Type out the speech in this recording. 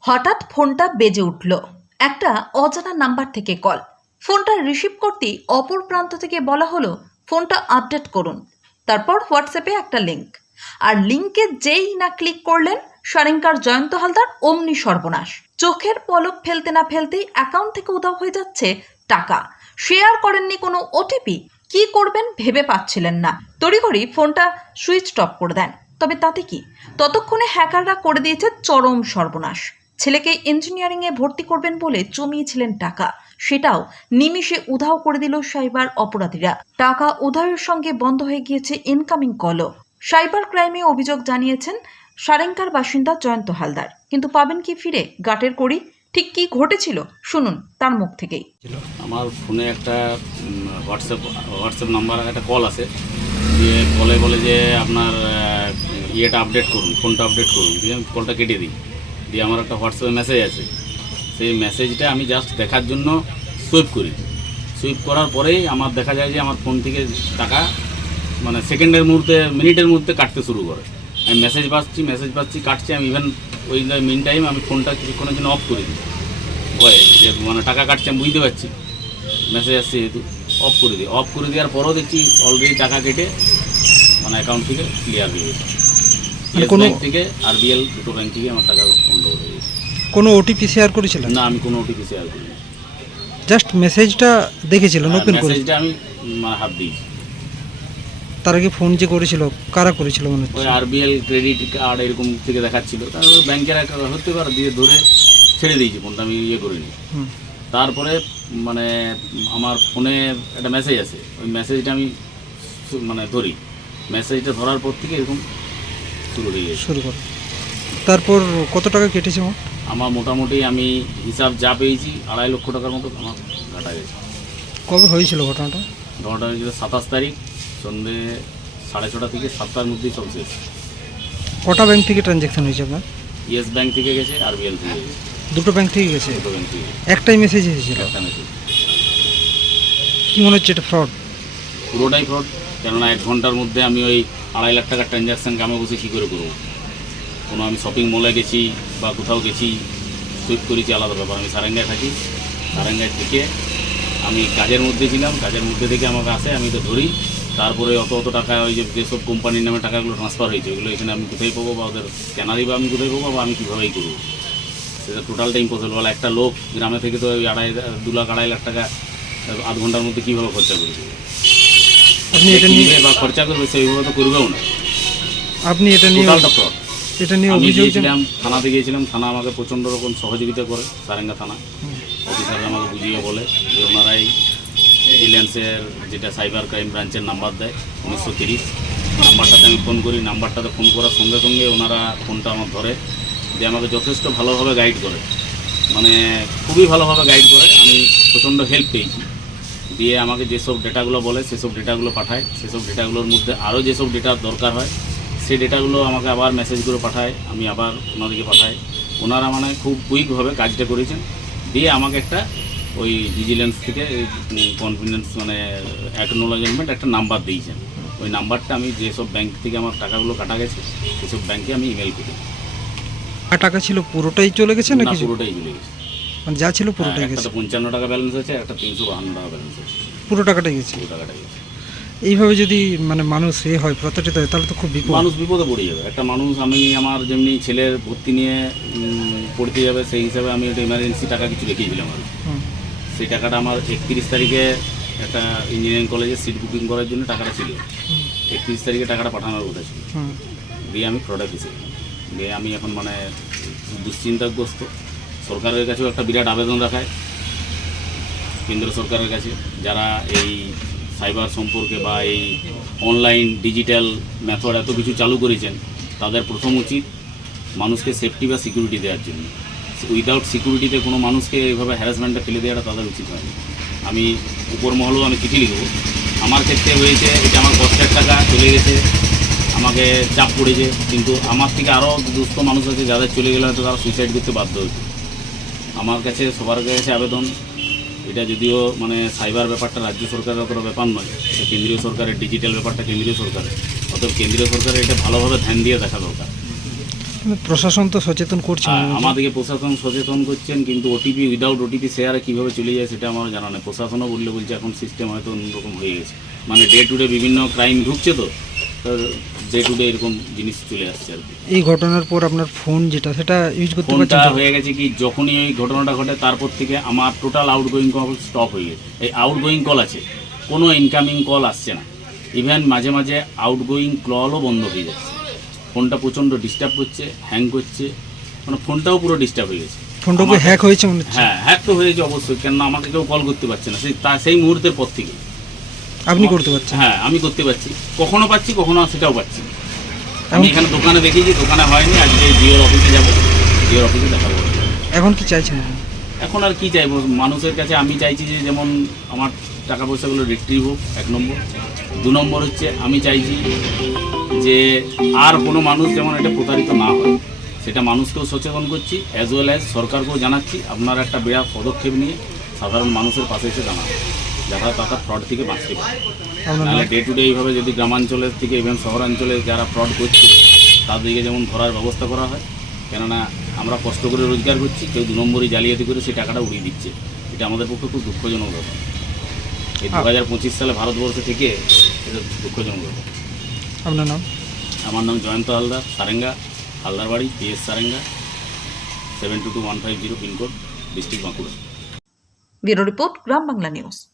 হঠাৎ ফোনটা বেজে উঠল। একটা অজানা নাম্বার থেকে কল। ফোনটা রিসিভ করতেই অপর প্রান্ত থেকে বলা হলো, ফোনটা আপডেট করুন। তারপর হোয়াটসঅ্যাপে একটা লিঙ্ক আর লিঙ্কে যেই না ক্লিক করলেন, সারেঙ্কার জয়ন্ত হালদার, অমনি সর্বনাশ। চোখের পলক ফেলতে না ফেলতেই অ্যাকাউন্ট থেকে উধাও হয়ে যাচ্ছে টাকা। শেয়ার করেননি কোনো ওটিপি কি করবেন ভেবে পাচ্ছিলেন না। তড়িঘড়ি ফোনটা সুইচ অফ করে দেন। তবে তাতে কি? ততক্ষণে হ্যাকাররা করে দিয়েছে চরম সর্বনাশ। ছেলেকে ইঞ্জিনিয়ারিংয়ে ভর্তি করবেন বলে জমিয়েছিলেন টাকা। সেটাও নিমিষে উধাও করে দিল সাইবার অপরাধীরা। টাকা উধাওয়ের সঙ্গে বন্ধ হয়ে গিয়েছে ইনকামিং কলও সাইবার ক্রাইমে অভিযোগ জানিয়েছেন সারেঙ্কার বাসিন্দা জয়ন্ত হালদার। কিন্তু পাবেন কি ফিরে? গাটের করি ঠিক কি ঘটেছিল? শুনুন তার মুখ থেকেই। আমার ফোনে একটা হোয়াটসঅ্যাপ হোয়াটসঅ্যাপ নাম্বার একটা কল আছে। দিয়ে কলে বলে যে আপনার ইয়েটা আপডেট করুন ফোনটা আপডেট করুন। দিয়ে আমি কলটা কেটে দিই। দিয়ে আমার একটা হোয়াটসঅ্যাপে মেসেজ আছে। সেই মেসেজটা আমি জাস্ট দেখার জন্য সুইপ করি। সুইপ করার পরেই আমার দেখা যায় যে আমার ফোন থেকে টাকা মানে সেকেন্ডের মুহূর্তে মিনিটের মধ্যে কাটতে শুরু করে। আমি মেসেজ পাচ্ছি মেসেজ পাচ্ছি, কাটছি, আমি ইভেন ওই মিন টাইম আমি ফোনটা কিছুক্ষণের জন্য অফ করে দিই। ভয়ে, যে মানে টাকা কাটছে, আমি বুঝতে পারছি। মেসেজ আসছে যেহেতু অফ করে দিই। অফ করে দেওয়ার পরও দেখছি অলরেডি টাকা কেটে মানে অ্যাকাউন্ট থেকে ক্লিয়ার হয়ে গেছে। কোনো- ব্যাংক থেকে আরবিএল দুটো ব্যাংক থেকে আমার টাকা বন্ধ হয়ে গেছে। কোনো ওটিপি শেয়ার করেছিলেন? না আমি কোনো ওটিপি শেয়ার করিনি। জাস্ট মেসেজটা দেখেছিলেন ওপেন করে মেসেজটা আমি মানে হাত দিয়েছি তার আগে ফোন যে করেছিল কারা করেছিল মনে হচ্ছে? ওই আরবিএল ক্রেডিট কার্ড এরকম থেকে দেখাচ্ছিল। তারপরে ব্যাংকের একটা হতে পারে দিয়ে ধরে ছেড়ে দিয়েছি ফোনটা আমি ইয়ে করিনি। তারপরে মানে আমার ফোনে একটা মেসেজ আছে ওই মেসেজটা আমি মানে ধরি। মেসেজটা ধরার পর থেকে এরকম শুরু হয়ে গেছে। শুরু করে। তারপর কত টাকা কেটেছে মোট আমার মোটামুটি আমি হিসাব যা পেয়েছি আড়াই লক্ষ টাকার মতো আমার ঘাটা গেছে। কবে হয়েছিল ঘটনাটা? ঘটনাটা হয়েছিল সাতাশ তারিখ সন্ধে সাড়ে ছটা থেকে সাতটার মধ্যেই সব শেষ। কটা ব্যাংক থেকে ট্রানজ্যাকশন হয়েছে আপনার? ইয়েস ব্যাংক থেকে গেছে আরবিএল থেকে গেছে। দুটো ব্যাংক থেকে গেছে? দুটো ব্যাংক থেকে একটাই মেসেজ এসেছিল? একটা মেসেজ কি মনে হচ্ছে এটা ফ্রড পুরোটাই ফ্রড কেননা এক ঘণ্টার মধ্যে আমি ওই আড়াই লাখ টাকার ট্রানজ্যাকশান গ্রামে বসে কী করে করব? কোনো আমি শপিং মলে গেছি বা কোথাও গেছি সুইপ করেছি, আলাদা ব্যাপার। আমি সারেঙ্গায় থাকি। সারেঙ্গায় থেকে আমি কাজের মধ্যে ছিলাম, কাজের মধ্যে থেকে আমাকে আসে, আমি তো ধরি। তারপরে অত অত টাকা ওই যে যেসব কোম্পানির নামে টাকাগুলো ট্রান্সফার হয়েছে, ওগুলো এখানে আমি কোথায় পাবো বা ওদের স্ক্যানারই বা আমি কোথায় পাবো বা আমি কীভাবেই করব? সেটা টোটালটা ইম্পসিবল বলে একটা লোক গ্রামে থেকে তো ওই আড়াই, দু লাখ, আড়াই লাখ টাকা, আধ ঘণ্টার মধ্যে কীভাবে খরচা করে দেবে আপনি এটা যে নিয়ে বা খরচা করবে সেইভাবে তো করবেও না। আপনি এটা নিয়ে টোটালটা ফ্রড এটা নিয়ে আমি অভিযোগ গিয়েছিলাম থানাতে গিয়েছিলাম থানা আমাকে প্রচণ্ড রকম সহযোগিতা করে সারেঙ্গা থানা। অফিসাররা আমাকে বুঝিয়ে বলে যে ওনারাই ভিজিলেন্সের যেটা সাইবার ক্রাইম ব্রাঞ্চের নাম্বার দেয় উনিশশো তিরিশ। নাম্বারটাতে আমি ফোন করি নাম্বারটাতে ফোন করার সঙ্গে সঙ্গে ওনারা ফোনটা আমার ধরে দিয়ে আমাকে যথেষ্ট ভালোভাবে গাইড করে। মানে খুবই ভালোভাবে গাইড করে আমি প্রচণ্ড হেল্প পেয়েছি। দিয়ে আমাকে যেসব ডেটাগুলো বলে সেসব ডেটাগুলো পাঠায়। সেসব ডেটাগুলোর মধ্যে আরও যেসব ডেটার দরকার হয় সেই ডেটাগুলো আমাকে আবার মেসেজ করে পাঠায় আমি আবার ওনাদেরকে পাঠাই। ওনারা মানে খুব কুইকভাবে কাজটা করেছেন। দিয়ে আমাকে একটা ওই ভিজিলেন্স থেকে কনফিডেন্স মানে অ্যাকনোলজমেন্ট একটা নাম্বার দিয়েছেন। ওই নাম্বারটা আমি যেসব ব্যাংক থেকে আমার টাকাগুলো কাটা গেছে সেসব ব্যাংকে আমি ইমেল করি। টাকা ছিল পুরোটাই চলে গেছে না নাকি পুরোটাই চলে গেছে। মানে যা ছিল হ্যাঁ, পুরোটাই গেছে তো পঞ্চান্ন টাকা ব্যালেন্স আছে একটা তিনশো বাহান্ন টাকা ব্যালেন্স আছে পুরো টাকাটাই গেছে। পুরো টাকাটাই গেছে। এইভাবে যদি মানে মানুষ এ হয় প্রতারিত হয় তাহলে তো খুব বিপদ। মানুষ বিপদে পড়ে যাবে। একটা মানুষ আমি আমার যেমনি ছেলের ভর্তি নিয়ে পড়তে যাবে সেই হিসাবে আমি একটা ইমার্জেন্সি টাকা কিছু রেখেছিলাম আর। সেই টাকাটা আমার একত্রিশ তারিখে একটা ইঞ্জিনিয়ারিং কলেজে সিট বুকিং করার জন্য টাকাটা ছিল। একত্রিশ তারিখে টাকাটা পাঠানোর কথা ছিল। হুম। দিয়ে আমি ফেসে গেলাম। দিয়ে আমি এখন মানে দুশ্চিন্তাগ্রস্ত। সরকারের কাছেও একটা বিরাট আবেদন রাখায়। কেন্দ্র সরকারের কাছে, যারা এই সাইবার সম্পর্কে বা এই অনলাইন ডিজিটাল মেথড এত কিছু চালু করেছেন, তাদের প্রথম উচিত মানুষকে সেফটি বা সিকিউরিটি দেওয়ার জন্য। উইদাউট সিকিউরিটিতে কোনো মানুষকে এইভাবে হ্যারাসমেন্টে ফেলে দেওয়াটা তাদের উচিত হয়নি। আমি উপর মহলেও আমি চিঠি লিখব। আমার ক্ষেত্রে হয়েছে, এটা আমার কষ্টের টাকা চলে গেছে, আমাকে চাপ পড়েছে, কিন্তু আমার থেকে আরও দুস্থ মানুষ আছে যাদের চলে গেলে হয়তো তারা সুইসাইড করতে বাধ্য হয়েছে। আমার কাছে সবার কাছে আবেদন এটা যদিও মানে সাইবার ব্যাপারটা রাজ্য সরকারের অতটা ব্যাপার নয় এটা কেন্দ্রীয় সরকারের ডিজিটাল ব্যাপারটা কেন্দ্রীয় সরকারের। অতএব কেন্দ্রীয় সরকারের এটা ভালোভাবে ধ্যান দিয়ে দেখা দরকার। প্রশাসন তো সচেতন করছে হ্যাঁ, আমাদেরকে প্রশাসন সচেতন করছেন কিন্তু ওটিপি উইদাউট ওটিপি শেয়ারে কীভাবে চলে যায় সেটা আমার জানা নেই। প্রশাসনও বললে বলছে এখন সিস্টেম হয়তো অন্যরকম হয়ে গেছে। মানে ডে টু ডে বিভিন্ন ক্রাইম ঢুকছে তো ডে টু ডে এরকম জিনিস চলে আসছে আর কি। এই ঘটনার পর আপনার ফোন যেটা সেটা ইউজ করতে ফোনটা হয়ে গেছে কি যখনই ওই ঘটনাটা ঘটে তারপর থেকে আমার টোটাল আউটগোয়িং কল স্টপ হয়ে গেছে। এই আউটগোয়িং কল আছে কোনো ইনকামিং কল আসছে না। ইভেন মাঝে মাঝে আউটগোয়িং কলও বন্ধ হয়ে যাচ্ছে। ফোনটা প্রচণ্ড ডিস্টার্ব করছে হ্যাং করছে মানে ফোনটাও পুরো ডিস্টার্ব হয়ে গেছে। ফোনটা হ্যাক হয়েছে হ্যাঁ হ্যাক তো হয়েছে অবশ্যই কেন আমাকে কেউ কল করতে পারছে না। সেই তা সেই মুহূর্তের পর থেকে। আপনি করতে পারছেন। হ্যাঁ আমি করতে পারছি। কখনো পাচ্ছি কখনো সেটাও পাচ্ছি আমি এখানে দোকানে দেখেছি দোকানে হয়নি আজকে জিওর অফিসে যাব। জিওর অফিসে দেখাবো এখন কি চাইছেন? এখন আর কি চাইব? মানুষের কাছে আমি চাইছি যে যেমন আমার টাকা পয়সাগুলো রিট্রিভ হোক এক নম্বর। দু নম্বর হচ্ছে আমি চাইছি যে আর কোনো মানুষ যেমন এটা প্রতারিত না হয় সেটা মানুষকেও সচেতন করছি অ্যাজ ওয়েল অ্যাজ সরকারকেও জানাচ্ছি আপনারা একটা বিরাট পদক্ষেপ নিয়ে সাধারণ মানুষের পাশে এসে জানাবেন যারা তারা ফ্রড থেকে বাঁচতে পারে। নাহলে ডে টু ডে এইভাবে যদি গ্রামাঞ্চলের থেকে ইভেন শহরাঞ্চলে যারা ফ্রড করছে তাদেরকে যেমন ধরার ব্যবস্থা করা হয় কেননা আমরা কষ্ট করে রোজগার করছি কেউ দু নম্বরই জালিয়াতি করে সেই টাকাটা উড়িয়ে দিচ্ছে। এটা আমাদের পক্ষে খুব দুঃখজনক ব্যাপার। এই দু হাজার পঁচিশ সালে ভারতবর্ষ থেকে এটা দুঃখজনক ব্যাপার। আপনার নাম? আমার নাম জয়ন্ত হালদার সারেঙ্গা হালদার বাড়ি PS Sarenga seven two two one five zero pincode district Bankura. Bureau report Gram Bangla news.